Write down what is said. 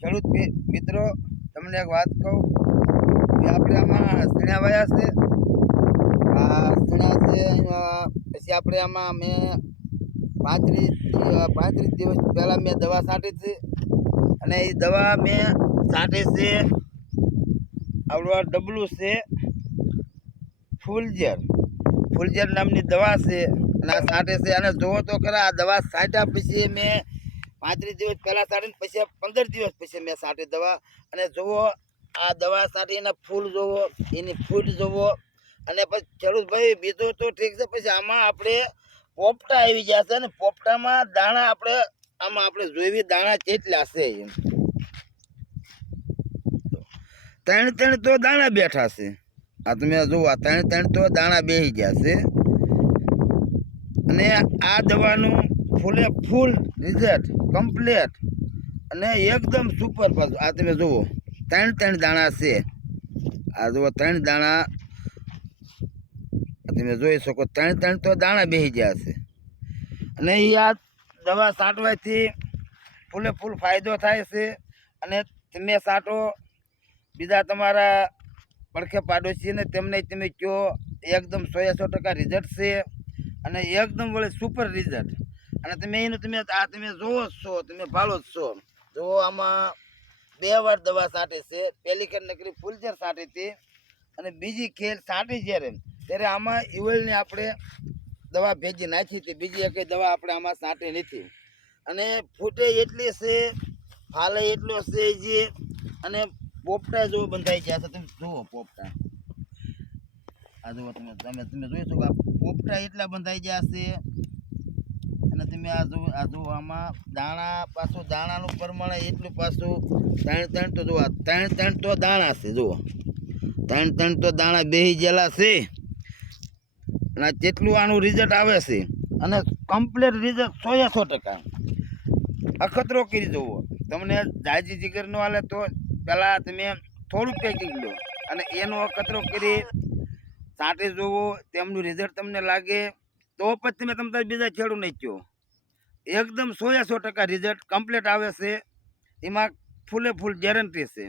ખેડૂત મિત્રો, તમને એક વાત કહું કે આપણે આમાં સીણા વાયા છે. આ સીણા છે. પછી આપણે આમાં મેં 35 દિવસ પહેલાં મેં દવા છાંટી છે. અને એ દવા મેં છાંટી છે આવડવા ડબલું છે ફૂલઝેર નામની દવા છે. અને આ છાંટે છે. અને જોવો તો ખરા, આ દવા છાંટ્યા પછી મેં 35 દિવસ પહેલાં છાંટીને પછી 15 દિવસ પછી મેં છાંટી દવા. અને જુઓ, આ દવા છાંટી એના ફૂલ જોવો, એની ફૂટ જોવો. અને પછી ખેડૂત ભાઈ, બીજું તો ઠીક છે, પછી આમાં આપણે પોપટા આવી ગયા છે. ને પોપટામાં દાણા આપણે જોઈવી દાણા કેટલા છે. ત્રણ તો દાણા બેઠા છે. આ તમે જુઓ, આ ત્રણ તો દાણા બેસી ગયા છે. અને આ દવાનું ફૂલ રિઝલ્ટ કમ્પ્લીટ અને એકદમ સુપર પાછું. આ તમે જુઓ, ત્રણ દાણા છે. આ જુઓ, 3 દાણા તમે જોઈ શકો. ત્રણ તો દાણા બેસી ગયા છે. અને એ આ દવા છાંટવાથી ફૂલ ફાયદો થાય છે. અને તમે છાંટો, બીજા તમારા પડખે પાડોશીને તેમને તમે કહો, એકદમ 100% રિઝલ્ટ છે. અને એકદમ વળી સુપર રિઝલ્ટ. અને તમે જોવો જ છો, તમે ભાળો જ છો. જો આમાં 2 વાર દવા છાંટી છે. પહેલી ખેર નકરી ફૂલઝેર છાંટી હતી, અને બીજી ખેર છાંટી ત્યારે આમાં ઇવલની આપણે દવા ભેજી નાખી હતી. બીજી એક દવા આપણે આમાં છાંટી નથી. અને ફૂટે એટલી છે, હાલે એટલો છે જે. અને પોપટા જો બંધાઈ ગયા છે. તમે જુઓ પોપટા, આ જુઓ, તમે જોઈ શકો, આ પોપટા એટલા બંધાઈ ગયા છે. અને તમે આ જુઓ, આમાં દાણાનું પ્રમાણ એટલું પાછું ત્રણ તો જુઓ, ત્રણ તો દાણા છે. જુઓ, ત્રણ તો દાણા બેસી ગયેલા છે. અને જેટલું આનું રિઝલ્ટ આવે છે, અને કમ્પ્લીટ રિઝલ્ટ 100% અખતરો કરી જુઓ. તમને જાજી જીગર ન હાલે તો પહેલાં તમે થોડુંક પેકિંગ લો, અને એનો અખતરો કરી છાંટી જુઓ. તેમનું રિઝલ્ટ તમને લાગે તો પછી તમે તમારા બીજા ખેડૂત નહીં કહો. એકદમ 100% રિઝલ્ટ કમ્પ્લીટ આવે છે. એમાં ફૂલ ગેરંટી છે.